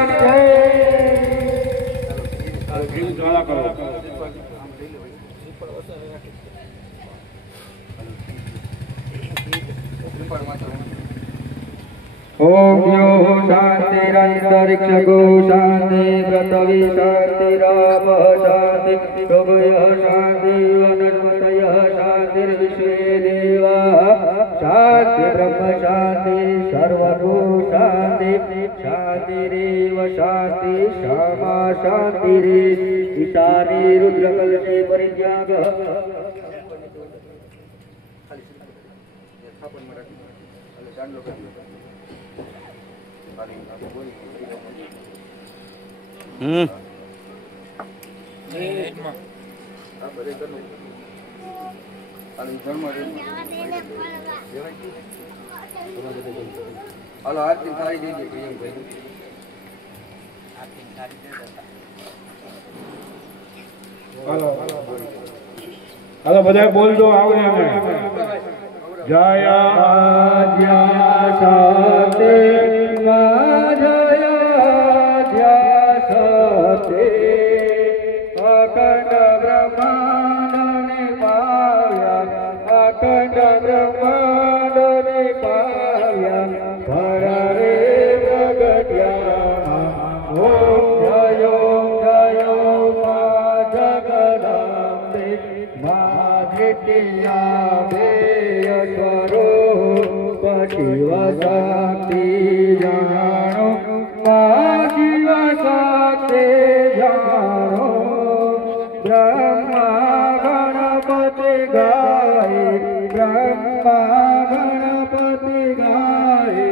ओम यो शांतिरंतरिक्ष गो शांति पृथ्वी शांतिराप शांति प्रभय शांति वनस्पतय शांतिर्विश्वे देवा शांति ब्रह्म शांति सर्वभू शांति शांतिरेव शांति क्षमा शांतिरे ईशानी रुद्रकलशे परित्याग हेलो आरती सारी दे दीजिए हेलो हेलो बधाई बोल दो आवड़े जया ध्यासते जया ध्यासते अखंड ब्रह्मांड ने पाया अखंड ब्रह्मांड ने पाया भरे प्रगट्या ओम जयो जयो मां जगदम्बे मां धृतिया शिव शक्ति जानो मां शिव शक्ति जानो ब्रह्मा गणपति गाए ब्रह्मा गणपति गाए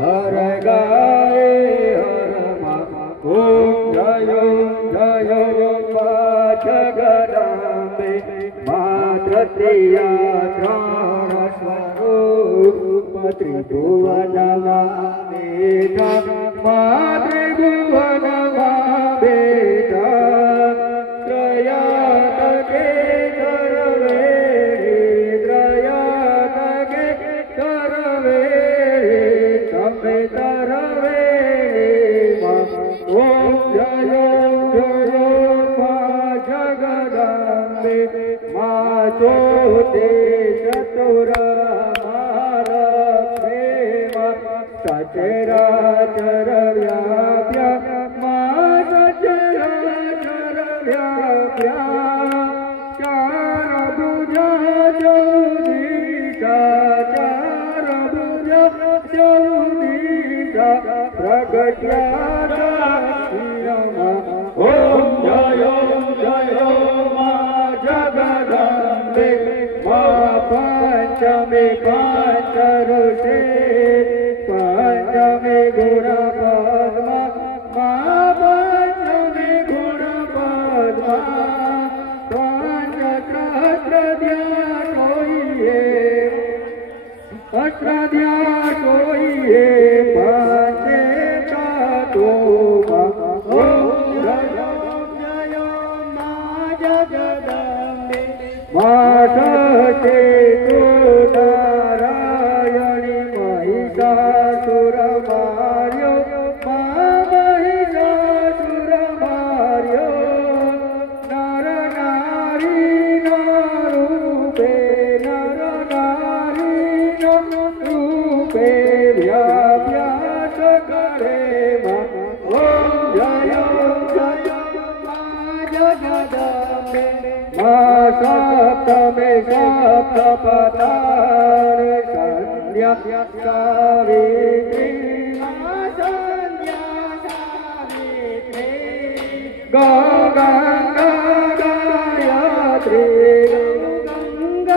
हर गाए हर मां ओम जयो मां जगदम्बे मां तृतीया त्रिभुवनमा बेटा मातृभुवनमा बेटा त्रयातके करवे तमे तरवे ओम जयो मां जगदम्बे मां ज्योति चतुरा सचराचर व्याप्या मां सचराचर व्याप्या चार भुजा चौदीसा चार भुजा चौदीसा प्रगट्या ओम जयो मां जगदम्बे मां पंचमे पंचरुषे पंचमे गुण पद्मा मां पंचमे गुण पद्मा पंचत्र ध्यासोइए ध्यासोइए पंचे तत्तो ओम जयो मां जगदम्बे मां सचेतो नारायणी महिषासुर मार्यो मां महिषासुर मार्यो नर नारी रूपे नर नारी रूपे व्याप्यास करे ओम जयो मां जगदम्बे मां सप्तमे सप्तपदार संध्या सावित्री मां संध्या सावित्री गंगा गायत्री गंगा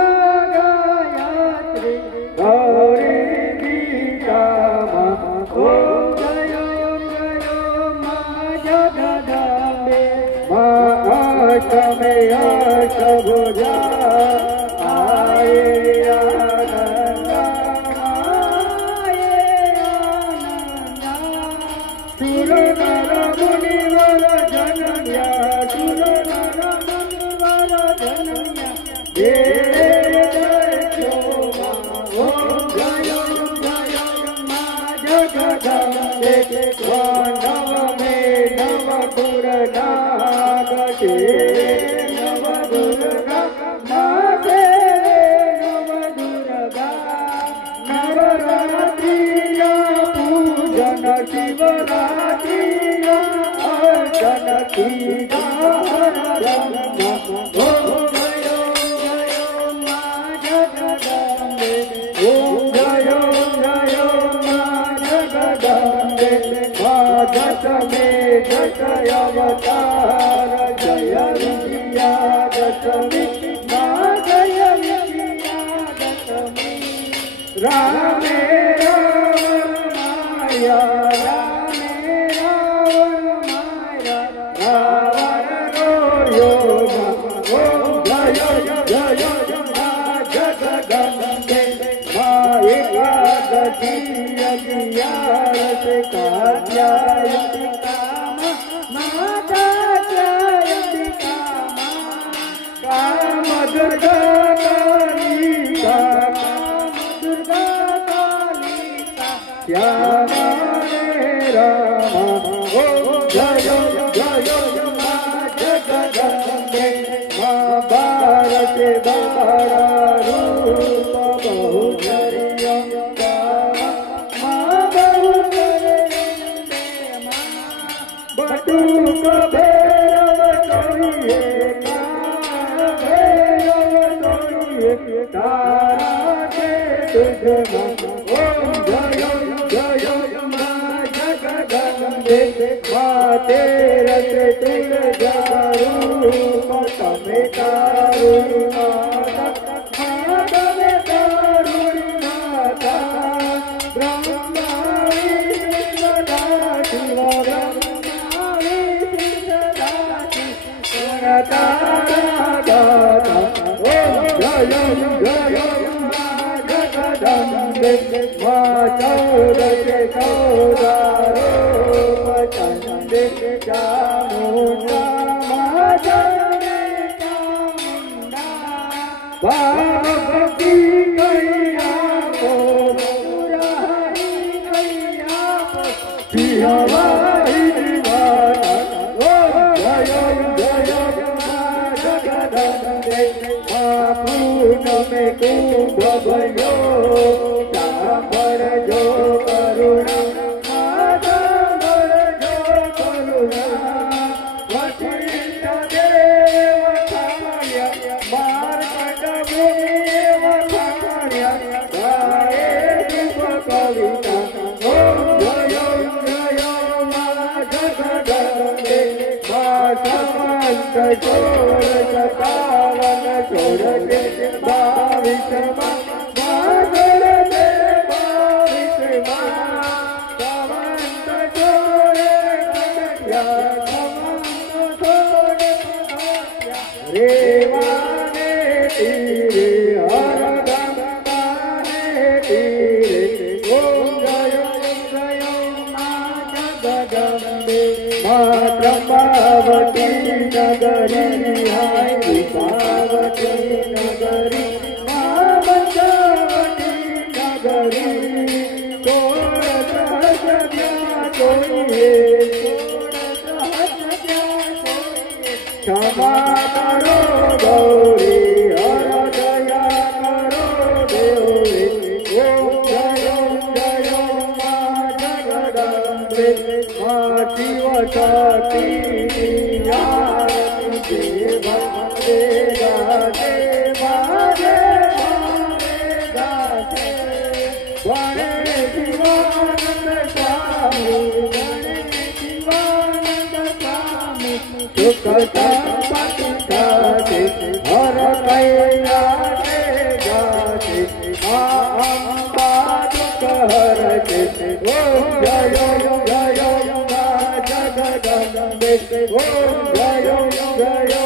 गायत्री गौरी गीता ओम जयो मां जगदम्बे मां अष्टमे अष्टभुजा जगदम्बे दुर्गागते नव दुर्गा माते नव दुर्गा नवरात्रिया पूजन शिवरात्रिया अर्चन कीजा अवतार जय विजया दशमी जय विजया दशमी रामे रावण माया रामे रावण माया रावण रो योग ओम जय जय जगदम्बे मायिकादशी अज्ञानस कात्यायति दुर्गा कालिका दुर्गा कालिका श्यामा राम ओम जय जय मां जगदम्बे मां भारत बारा रूप बहुचर्य मां बहुचर्य बटुक भैरव करिए तारा के तुझमा ओम जय जय मां जगदम्बे मां तेरस तुलजा रूप तमे कारुणी माता मां तमे कारुणी माता ब्रह्मा विष्णु सदा शिव ब्रह्मा विष्णु सदा शिव तारा दाता जय जय मां जगदम्बे मां चौदश चौदारो चंडे चामुंडा मां चंडे चामुंडा भगवती कैया को मुरारी कैया को पियावाई दीवाना जय जय मां जगदम्बे में कुंभ भयो सांबर जो करुणा सांबर जो करुणा वशिष्ठ देव थामर्य मार्कंड देव थामर्य गाये शिव कविता ओम जय जय मां जगदम्बे मां समस्त जोड़ सतावन छोड़ के बाविश मां माधुर दे बाविश मां समस्त छोड़े कटया समस्त छोड़े कटया रेवाने तीरे हर गंगाने तीरे ओम जय मां जगदम्बे मां प्रभावती नगरी हाय विभावती नगरी मां बंजावती नगरी तोड़ सहज कोइए क्षमा करो गौरी हर दया करो देवी ओम जय जय मां जगदम्बे मां शिव शक्ति हर कैलासे जाते अम्बा दुख हरते ओम जय जय मां जगदम्बे ओम जय जय